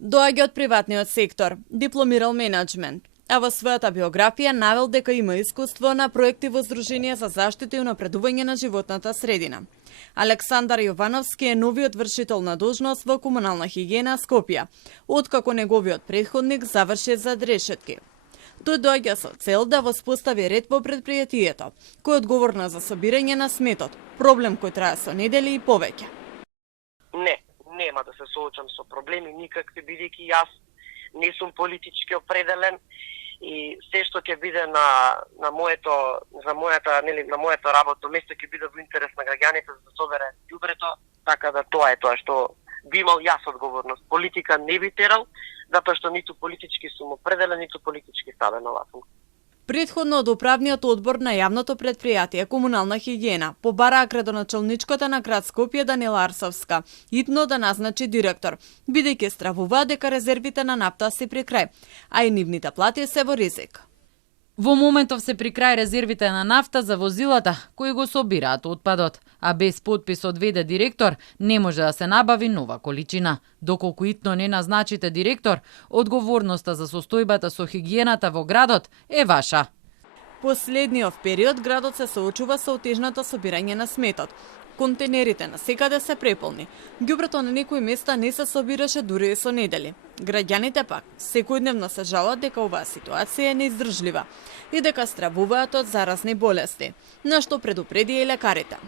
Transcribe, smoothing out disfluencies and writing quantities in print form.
Доаѓа од приватниот сектор, дипломирал менеджмент, а во својата биографија навел дека има искуство на проекти во Здружение за заштита и унапредување на животната средина. Александар Јовановски е новиот вршител на должност во комунална хигиена Скопје, откако неговиот претходник заврши зад решетки. Тој доаѓа со цел да воспостави ред во предпријатието, кој е одговорно за собирање на сметот, проблем кој трае со недели и повеќе. Нема да се соочам со проблеми никакви, бидејќи јас не сум политички определен и се што ќе биде на моето работно место ќе биде во интерес на граѓаните за да собере ѓубрето, така да тоа е тоа што би имал јас одговорност. Политика не би терал, затоа што ниту политички сум определен, ниту политички ставен на оваа функција. Предходно од управниот одбор на јавното предпријатие Комунална хигиена побараа градоначалничката на град Скопје Данила Арсовска итно да назначи директор, бидејќи стравуваат дека резервите на нафта се при крај, а и нивните плати се во ризик. Во моментов се при крај резервите на нафта за возилата кои го собираат отпадот, а без подпис од ВД директор не може да се набави нова количина. Доколку итно не назначите директор, одговорноста за состојбата со хигиената во градот е ваша. Последниот период градот се соочува со отежното собирање на сметот. Контейнерите на секаде се преполни. Ѓубрето на некои места не се собираше дури и со недели. Граѓаните пак секојдневно се жалат дека оваа ситуација е неиздржлива и дека стравуваат од заразни болести, на што предупреди и лекарите.